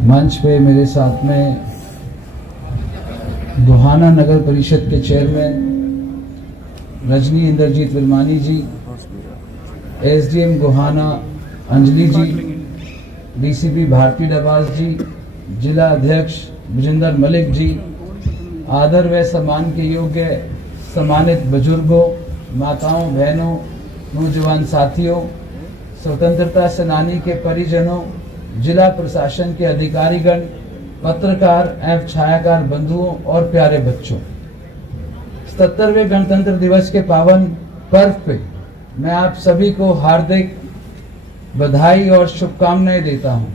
मंच पे मेरे साथ में गोहाना नगर परिषद के चेयरमैन रजनी इंद्रजीत विरमानी जी, एसडीएम गोहाना अंजलि जी, डीसीपी भारती डबास जी, जिला अध्यक्ष विजेंद्र मलिक जी, आदर व सम्मान के योग्य सम्मानित बुजुर्गों, माताओं, बहनों, नौजवान साथियों, स्वतंत्रता सेनानी के परिजनों, जिला प्रशासन के अधिकारीगण, पत्रकार एवं छायाकार बंधुओं और प्यारे बच्चों, 77वें गणतंत्र दिवस के पावन पर्व पे मैं आप सभी को हार्दिक बधाई और शुभकामनाएं देता हूं।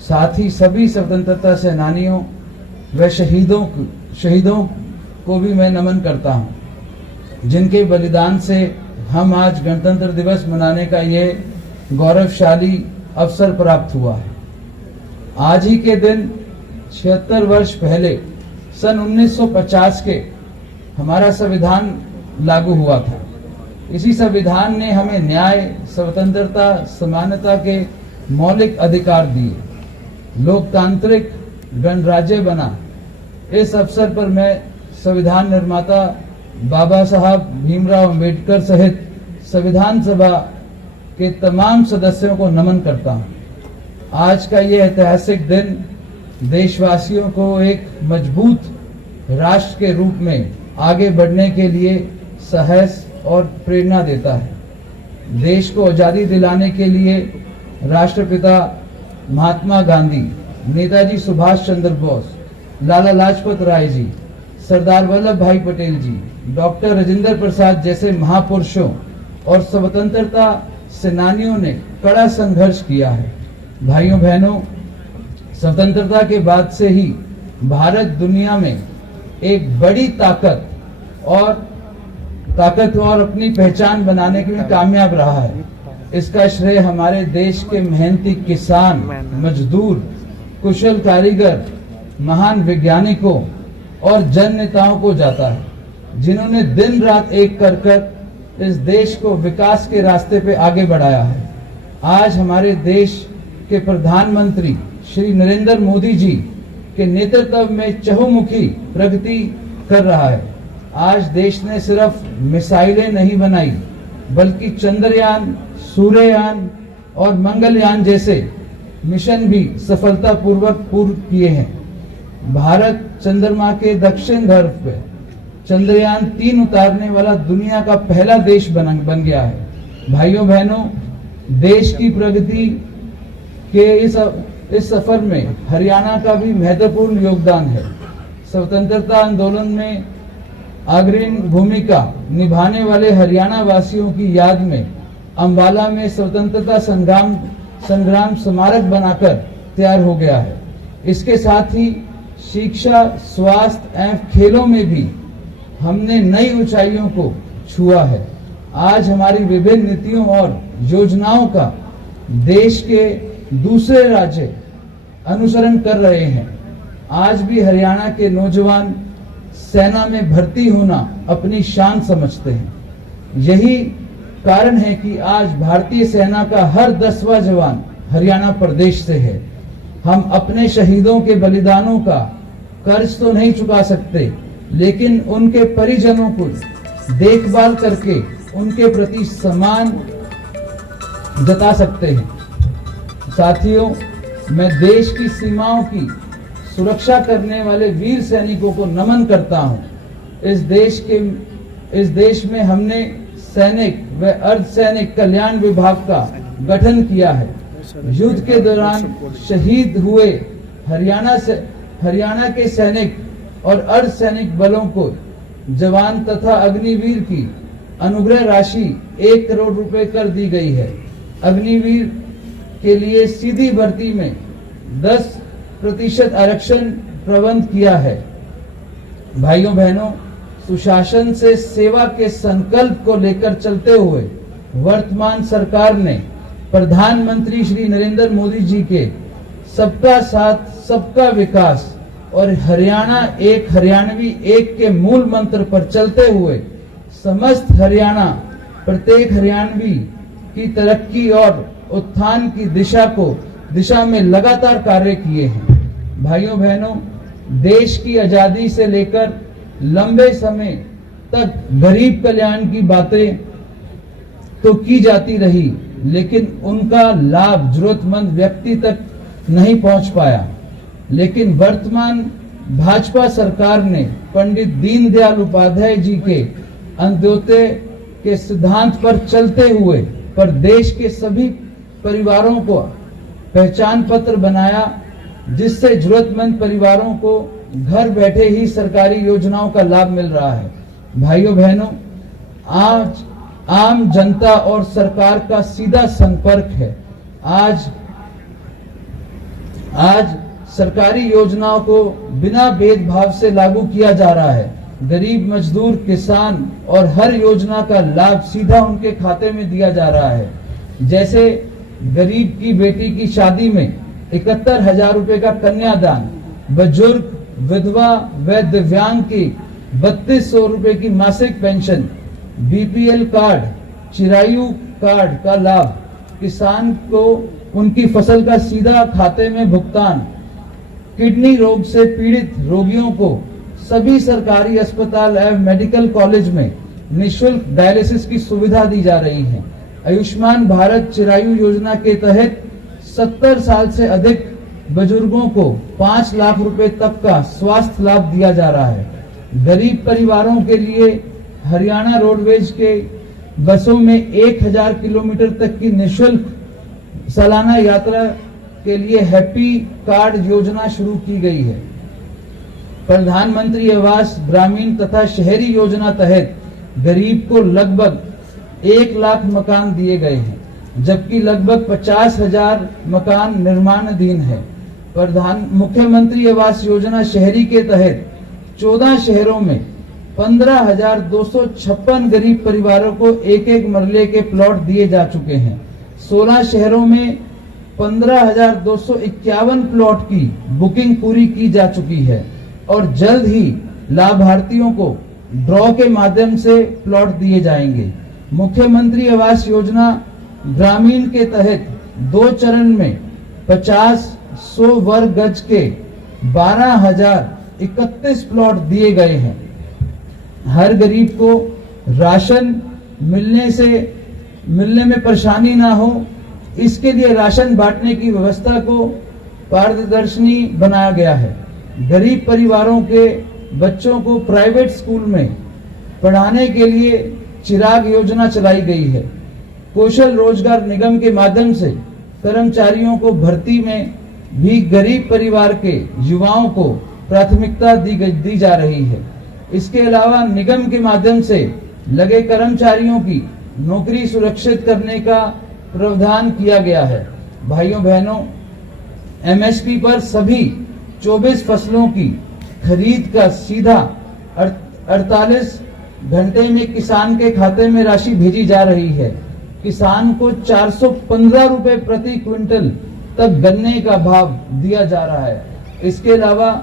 साथ ही सभी स्वतंत्रता सेनानियों व शहीदों को भी मैं नमन करता हूं, जिनके बलिदान से हम आज गणतंत्र दिवस मनाने का ये गौरवशाली अवसर प्राप्त हुआ है। आज ही के दिन 76 वर्ष पहले सन 1950 के हमारा संविधान लागू हुआ था। इसी संविधान ने हमें न्याय, स्वतंत्रता, समानता के मौलिक अधिकार दिए, लोकतांत्रिक गणराज्य बना। इस अवसर पर मैं संविधान निर्माता बाबा साहब भीमराव अंबेडकर सहित संविधान सभा के तमाम सदस्यों को नमन करता हूं। आज का ये ऐतिहासिक दिन देशवासियों को एक मजबूत राष्ट्र के रूप में आगे बढ़ने के लिए साहस और प्रेरणा देता है। देश को आजादी दिलाने के लिए राष्ट्रपिता महात्मा गांधी, नेताजी सुभाष चंद्र बोस, लाला लाजपत राय जी, सरदार वल्लभ भाई पटेल जी, डॉक्टर राजेंद्र प्रसाद जैसे महापुरुषों और स्वतंत्रता सेनानियों ने कड़ा संघर्ष किया है। भाइयों बहनों, स्वतंत्रता के बाद से ही भारत दुनिया में एक बड़ी ताकत और अपनी पहचान बनाने के लिए कामयाब रहा है। इसका श्रेय हमारे देश के मेहनती किसान, मजदूर, कुशल कारीगर, महान वैज्ञानिकों और जन नेताओं को जाता है, जिन्होंने दिन रात एक कर इस देश को विकास के रास्ते पे आगे बढ़ाया है। आज हमारे देश के प्रधानमंत्री श्री नरेंद्र मोदी जी के नेतृत्व में चहुमुखी प्रगति कर रहा है। आज देश ने सिर्फ मिसाइलें नहीं बनाई, बल्कि चंद्रयान, सूर्ययान और मंगलयान जैसे मिशन भी सफलतापूर्वक पूर्ण किए हैं। भारत चंद्रमा के दक्षिण ध्रुव पे चंद्रयान 3 उतारने वाला दुनिया का पहला देश बन गया है। भाइयों बहनों, देश की प्रगति के इस सफर में हरियाणा का भी महत्वपूर्ण योगदान है। स्वतंत्रता आंदोलन में अग्रणी भूमिका निभाने वाले हरियाणा वासियों की याद में अंबाला में स्वतंत्रता संग्राम स्मारक बनाकर तैयार हो गया है। इसके साथ ही शिक्षा, स्वास्थ्य एवं खेलों में भी हमने नई ऊंचाइयों को छुआ है। आज हमारी विभिन्न नीतियों और योजनाओं का देश के दूसरे राज्य अनुसरण कर रहे हैं। आज भी हरियाणा के नौजवान सेना में भर्ती होना अपनी शान समझते हैं। यही कारण है कि आज भारतीय सेना का हर 10वां जवान हरियाणा प्रदेश से है। हम अपने शहीदों के बलिदानों का कर्ज तो नहीं चुका सकते, लेकिन उनके परिजनों को देखभाल करके उनके प्रति सम्मान जता सकते हैं। साथियों, मैं देश की सीमाओं की सुरक्षा करने वाले वीर सैनिकों को नमन करता हूं। इस देश में हमने सैनिक व अर्धसैनिक कल्याण विभाग का गठन किया है। युद्ध के दौरान शहीद हुए हरियाणा के सैनिक और अर्धसैनिक बलों को जवान तथा अग्निवीर की अनुग्रह राशि 1 करोड़ रुपए कर दी गई है। अग्निवीर के लिए सीधी भर्ती में 10% आरक्षण प्रबंध किया है। भाइयों बहनों, सुशासन से सेवा के संकल्प को लेकर चलते हुए वर्तमान सरकार ने प्रधानमंत्री श्री नरेंद्र मोदी जी के सबका साथ सबका विकास और हरियाणा एक हरियाणवी एक के मूल मंत्र पर चलते हुए समस्त हरियाणा प्रत्येक हरियाणवी की तरक्की और उत्थान की दिशा में लगातार कार्य किए हैं। भाइयों बहनों, देश की आजादी से लेकर लंबे समय तक गरीब कल्याण की बातें तो की जाती रही, लेकिन उनका लाभ जरूरतमंद व्यक्ति तक नहीं पहुंच पाया। लेकिन वर्तमान भाजपा सरकार ने पंडित दीनदयाल उपाध्याय जी के अंत्योदय के सिद्धांत पर चलते हुए पर देश के सभी परिवारों को पहचान पत्र बनाया, जिससे जरूरतमंद परिवारों को घर बैठे ही सरकारी योजनाओं का लाभ मिल रहा है। भाइयों बहनों, आज आम जनता और सरकार का सीधा संपर्क है। आज सरकारी योजनाओं को बिना भेदभाव से लागू किया जा रहा है। गरीब, मजदूर, किसान और हर योजना का लाभ सीधा उनके खाते में दिया जा रहा है। जैसे गरीब की बेटी की शादी में 71,000 रुपए का कन्यादान, बुजुर्ग, विधवा व दिव्यांग की 3200 रुपए की मासिक pension, BPL card, Chirayu card का लाभ, किसान को उनकी फसल का सीधा खाते में भुगतान, किडनी रोग से पीड़ित रोगियों को सभी सरकारी अस्पताल एवं मेडिकल कॉलेज में निःशुल्क डायलिसिस की सुविधा दी जा रही है। आयुष्मान भारत चिरायु योजना के तहत 70 साल से अधिक बुजुर्गों को 5 लाख रुपए तक का स्वास्थ्य लाभ दिया जा रहा है। गरीब परिवारों के लिए हरियाणा रोडवेज के बसों में 1000 किलोमीटर तक की निःशुल्क सालाना यात्रा के लिए हैप्पी कार्ड योजना शुरू की गई है। प्रधानमंत्री आवास ग्रामीण तथा शहरी योजना तहत गरीब को लगभग 1 लाख मकान दिए गए हैं, जबकि लगभग 50,000 मकान निर्माणाधीन है। मुख्यमंत्री आवास योजना शहरी के तहत 14 शहरों में 15,256 गरीब परिवारों को एक मरले के प्लॉट दिए जा चुके हैं। 16 शहरों में 15,251 प्लॉट की बुकिंग पूरी की जा चुकी है और जल्द ही लाभार्थियों को ड्रॉ के माध्यम से प्लॉट दिए जाएंगे। मुख्यमंत्री आवास योजना ग्रामीण के तहत 2 चरण में 50-100 वर्ग गज के 12,031 प्लॉट दिए गए हैं। हर गरीब को राशन मिलने में परेशानी ना हो, इसके लिए राशन बांटने की व्यवस्था को पारदर्शी बनाया गया है। गरीब परिवारों के बच्चों को प्राइवेट स्कूल में पढ़ाने के लिए चिराग योजना चलाई गई है। कौशल रोजगार निगम के माध्यम से कर्मचारियों को भर्ती में भी गरीब परिवार के युवाओं को प्राथमिकता दी जा रही है। इसके अलावा निगम के माध्यम से लगे कर्मचारियों की नौकरी सुरक्षित करने का प्रावधान किया गया है। भाइयों बहनों, एमएसपी पर सभी 24 फसलों की खरीद का सीधा 48 घंटे में किसान के खाते में राशि भेजी जा रही है। किसान को 415 रुपए प्रति क्विंटल तक गन्ने का भाव दिया जा रहा है। इसके अलावा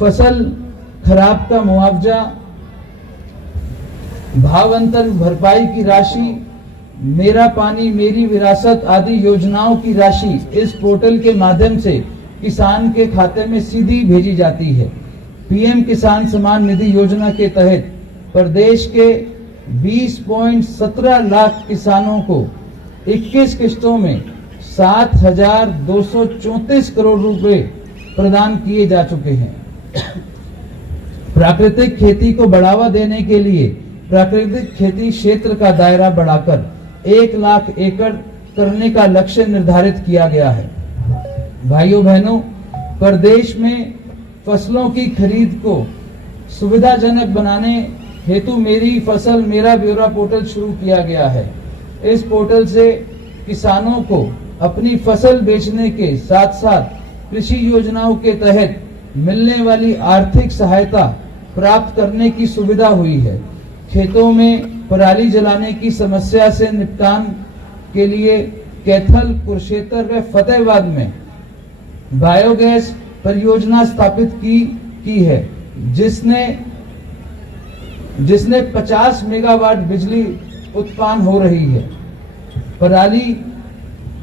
फसल खराब का मुआवजा, भावांतर भरपाई की राशि, मेरा पानी मेरी विरासत आदि योजनाओं की राशि इस पोर्टल के माध्यम से किसान के खाते में सीधी भेजी जाती है। पीएम किसान सम्मान निधि योजना के तहत प्रदेश के 20.17 लाख किसानों को 21 किस्तों में 7,234 करोड़ रुपए प्रदान किए जा चुके हैं। प्राकृतिक खेती को बढ़ावा देने के लिए प्राकृतिक खेती क्षेत्र का दायरा बढ़ाकर 1 लाख एकड़ करने का लक्ष्य निर्धारित किया गया है। भाइयों बहनों, प्रदेश में फसलों की खरीद को सुविधाजनक बनाने हेतु मेरी फसल मेरा ब्यौरा पोर्टल शुरू किया गया है। इस पोर्टल से किसानों को अपनी फसल बेचने के साथ साथ कृषि योजनाओं के तहत मिलने वाली आर्थिक सहायता प्राप्त करने की सुविधा हुई है। खेतों में पराली जलाने की समस्या से निपटान के लिए कैथल, कुरुक्षेत्र व फतेहाबाद में बायोगैस परियोजना स्थापित की है, जिसने 50 मेगावाट बिजली उत्पन्न हो रही है। पराली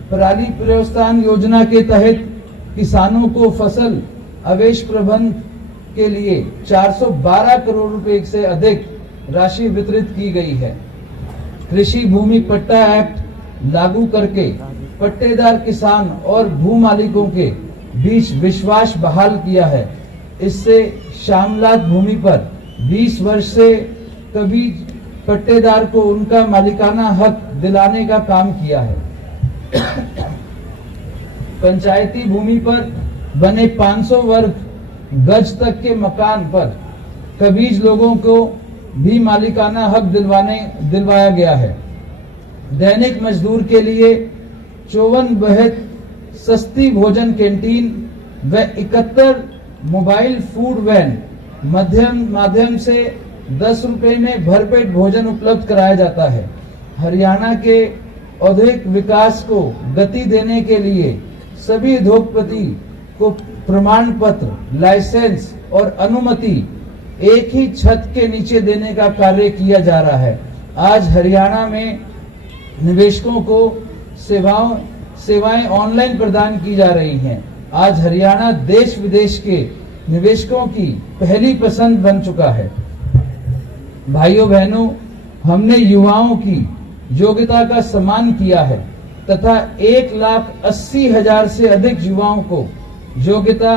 प्रोत्साहन योजना के तहत किसानों को फसल आवेश प्रबंध के लिए 412 करोड़ रुपए से अधिक राशि वितरित की गई है। कृषि भूमि पट्टा एक्ट लागू करके पट्टेदार किसान और भू मालिकों के बीच विश्वास बहाल किया है। इससे शामलात भूमि पर 20 वर्ष से कभी पट्टेदार को उनका मालिकाना हक दिलाने का काम किया है। पंचायती भूमि पर बने 500 वर्ग गज तक के मकान पर कबीज लोगों को भी मालिकाना हक दिलवाया गया है। दैनिक मजदूर के लिए 54 बेहद सस्ती भोजन कैंटीन व 71 मोबाइल फूड वैन माध्यम से 10 रुपए में भरपेट भोजन उपलब्ध कराया जाता है। हरियाणा के औद्योगिक विकास को गति देने के लिए सभी उद्योगपति को प्रमाण पत्र, लाइसेंस और अनुमति एक ही छत के नीचे देने का कार्य किया जा रहा है। आज हरियाणा में निवेशकों को सेवाएं ऑनलाइन प्रदान की जा रही हैं। आज हरियाणा देश विदेश के निवेशकों की पहली पसंद बन चुका है। भाइयों बहनों, हमने युवाओं की योग्यता का सम्मान किया है तथा 1,80,000 से अधिक युवाओं को योग्यता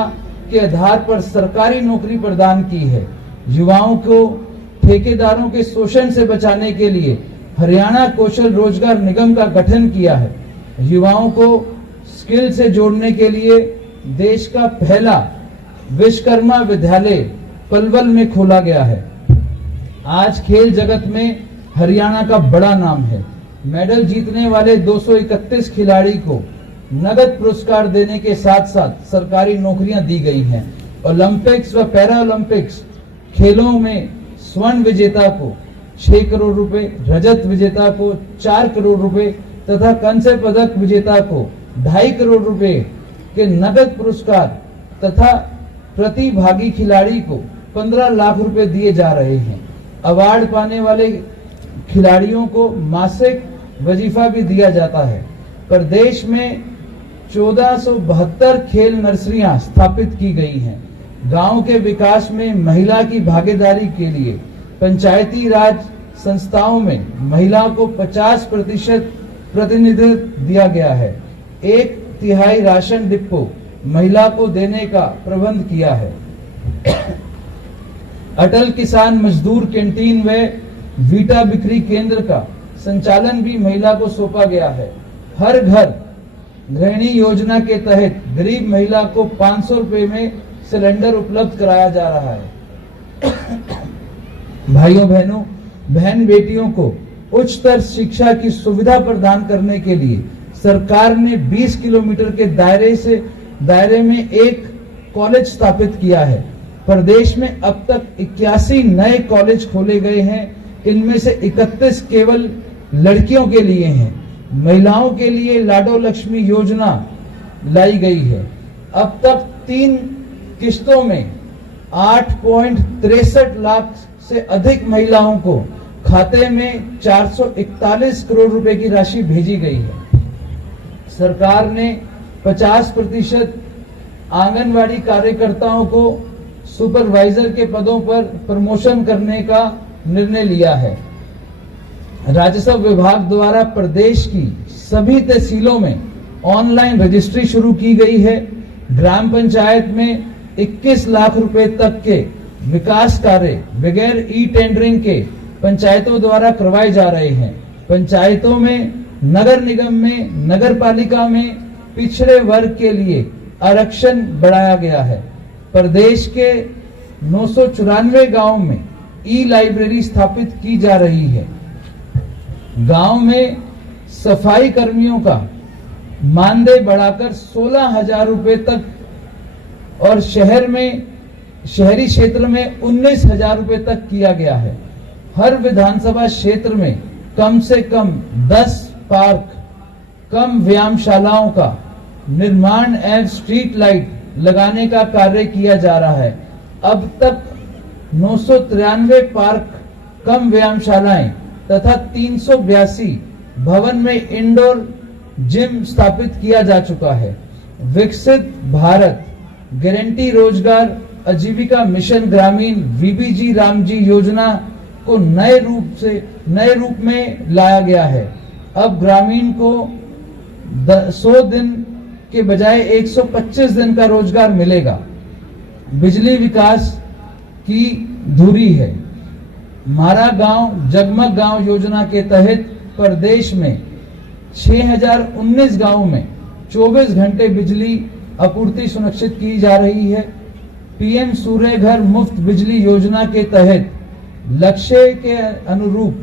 के आधार पर सरकारी नौकरी प्रदान की है। युवाओं को ठेकेदारों के शोषण से बचाने के लिए हरियाणा कौशल रोजगार निगम का गठन किया है। युवाओं को स्किल से जोड़ने के लिए देश का पहला विश्वकर्मा विद्यालय पलवल में खोला गया है। आज खेल जगत में हरियाणा का बड़ा नाम है। मेडल जीतने वाले 231 खिलाड़ी को नगद पुरस्कार देने के साथ साथ सरकारी नौकरियां दी गई हैं। ओलंपिक्स व पैरा ओलंपिक्स खेलों में स्वर्ण विजेता को 6 करोड़ रुपए, रजत विजेता को 4 करोड़ रुपए तथा कांस्य पदक विजेता को 2.5 करोड़ रुपए के नगद पुरस्कार तथा प्रतिभागी खिलाड़ी को 15 लाख रुपए दिए जा रहे हैं। अवार्ड पाने वाले खिलाड़ियों को मासिक वजीफा भी दिया जाता है। प्रदेश में 1472 खेल नर्सरियां स्थापित की गई हैं। गांव के विकास में महिला की भागीदारी के लिए पंचायती राज संस्थाओं में महिलाओं को 50% प्रतिनिधित्व दिया गया है। 1/3 राशन डिपो महिला को देने का प्रबंध किया है। अटल किसान मजदूर कैंटीन व वीटा बिक्री केंद्र का संचालन भी महिला को सौंपा गया है। हर घर गृहिणी योजना के तहत गरीब महिला को 500 रुपए में सिलेंडर उपलब्ध कराया जा रहा है। भाइयों बहनों, बहन बेटियों को उच्चतर शिक्षा की सुविधा प्रदान करने के लिए सरकार ने 20 किलोमीटर के दायरे में एक कॉलेज स्थापित किया है। प्रदेश में अब तक 81 नए कॉलेज खोले गए हैं। इनमें से 31 केवल लड़कियों के लिए हैं। महिलाओं के लिए लाडो लक्ष्मी योजना लाई गई है। अब तक 3 किस्तों में 8.63 लाख से अधिक महिलाओं को खाते में 441 करोड़ रुपए की राशि भेजी गई है। सरकार ने 50% आंगनवाड़ी कार्यकर्ताओं को सुपरवाइजर के पदों पर प्रमोशन करने का निर्णय लिया है। राजस्व विभाग द्वारा प्रदेश की सभी तहसीलों में ऑनलाइन रजिस्ट्री शुरू की गई है। ग्राम पंचायत में 21 लाख रुपए तक के विकास कार्य बगैर ई टेंडरिंग के पंचायतों द्वारा करवाए जा रहे हैं। पंचायतों में, नगर निगम में, नगर पालिका में पिछड़े वर्ग के लिए आरक्षण बढ़ाया गया है। प्रदेश के 994 गांवों में ई लाइब्रेरी स्थापित की जा रही है। गांव में सफाई कर्मियों का मानदेय बढ़ाकर 16,000 रुपए तक और शहरी क्षेत्र में 19,000 रुपए तक किया गया है। हर विधानसभा क्षेत्र में कम से कम 10 पार्क, कम व्यायामशालाओं का निर्माण एवं स्ट्रीट लाइट लगाने का कार्य किया जा रहा है। अब तक 993 पार्क, कम व्यायामशालाएं तथा 382 भवन में इंडोर जिम स्थापित किया जा चुका है। विकसित भारत गारंटी रोजगार आजीविका मिशन ग्रामीण वीबीजी रामजी योजना को नए रूप में लाया गया है। अब ग्रामीण को 100 दिन के बजाय 125 दिन का रोजगार मिलेगा। बिजली विकास की धुरी है। मारा गांव जगमग गांव योजना के तहत प्रदेश में 6019 गांवों में 24 घंटे बिजली आपूर्ति सुनिश्चित की जा रही है। पीएम सूर्य घर मुफ्त बिजली योजना के तहत लक्ष्य के अनुरूप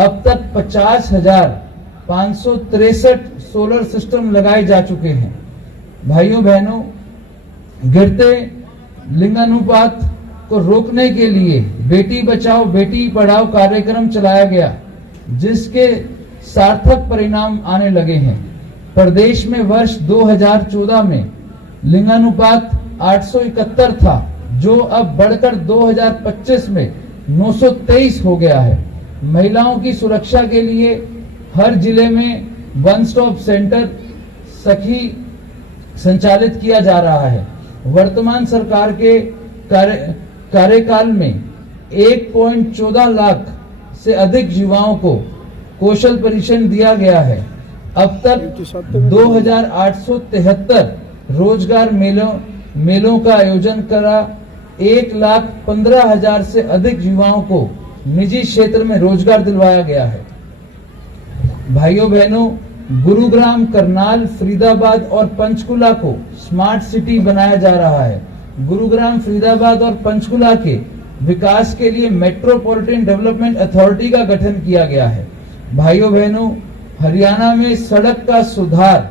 अब तक 50,563 सोलर सिस्टम लगाए जा चुके हैं। भाइयों बहनों, गिरते लिंगानुपात को रोकने के लिए बेटी बचाओ बेटी पढ़ाओ कार्यक्रम चलाया गया, जिसके सार्थक परिणाम आने लगे हैं। प्रदेश में वर्ष 2014 में लिंगानुपात 871 था, जो अब बढ़कर 2025 में 923 हो गया है। महिलाओं की सुरक्षा के लिए हर जिले में वन स्टॉप सेंटर सखी संचालित किया जा रहा है। वर्तमान सरकार के कार्यकाल में 1.14 लाख से अधिक युवाओं को कौशल प्रशिक्षण दिया गया है। अब तक 2873 रोजगार मेलों का आयोजन करा 1,15,000 से अधिक युवाओं को निजी क्षेत्र में रोजगार दिलवाया गया है। भाइयों बहनों, गुरुग्राम, करनाल, फरीदाबाद और पंचकुला को स्मार्ट सिटी बनाया जा रहा है। गुरुग्राम, फरीदाबाद और पंचकुला के विकास के लिए मेट्रोपॉलिटन डेवलपमेंट अथॉरिटी का गठन किया गया है। भाइयों बहनों, हरियाणा में सड़क का सुधार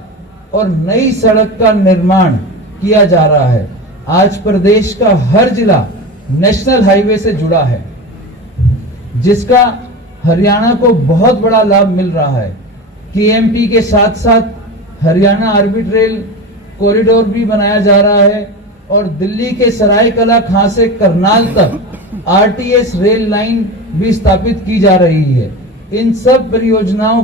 और नई सड़क का निर्माण किया जा रहा है। आज प्रदेश का हर जिला नेशनल हाईवे से जुड़ा है, जिसका हरियाणा को बहुत बड़ा लाभ मिल रहा है। केएमटी के साथ साथ हरियाणा आर्बिट्रेल कॉरिडोर भी बनाया जा रहा है और दिल्ली के सरायकला खां से करनाल तक आरटीएस रेल लाइन भी स्थापित की जा रही है। इन सब परियोजनाओं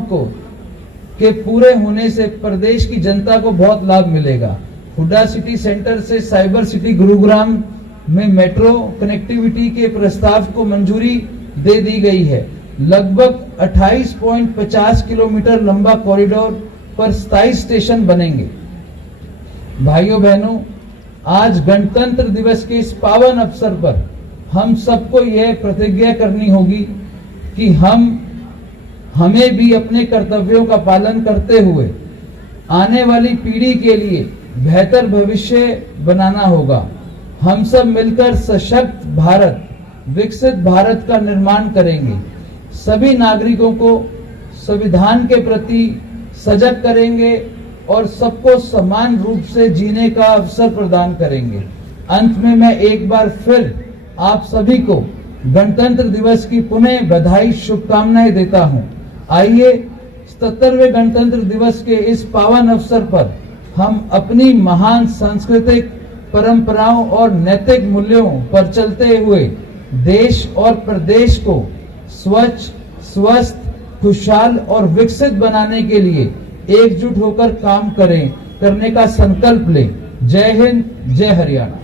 के पूरे होने से प्रदेश की जनता को बहुत लाभ मिलेगा। हुड्डा सिटी सेंटर से साइबर सिटी गुरुग्राम में मेट्रो कनेक्टिविटी के प्रस्ताव को मंजूरी दे दी गई है। लगभग 28.50 किलोमीटर लंबा कॉरिडोर पर 27 स्टेशन बनेंगे। भाइयों बहनों, आज गणतंत्र दिवस के इस पावन अवसर पर हम सबको यह प्रतिज्ञा करनी होगी कि हमें भी अपने कर्तव्यों का पालन करते हुए आने वाली पीढ़ी के लिए बेहतर भविष्य बनाना होगा। हम सब मिलकर सशक्त भारत, विकसित भारत का निर्माण करेंगे। सभी नागरिकों को संविधान के प्रति सजग करेंगे और सबको समान रूप से जीने का अवसर प्रदान करेंगे। अंत में मैं एक बार फिर आप सभी को गणतंत्र दिवस की पुनः बधाई शुभकामनाएं देता हूं। आइए 77वें गणतंत्र दिवस के इस पावन अवसर पर हम अपनी महान सांस्कृतिक परंपराओं और नैतिक मूल्यों पर चलते हुए देश और प्रदेश को स्वच्छ, स्वस्थ, खुशहाल और विकसित बनाने के लिए एकजुट होकर काम करने का संकल्प लें। जय हिंद, जय हरियाणा।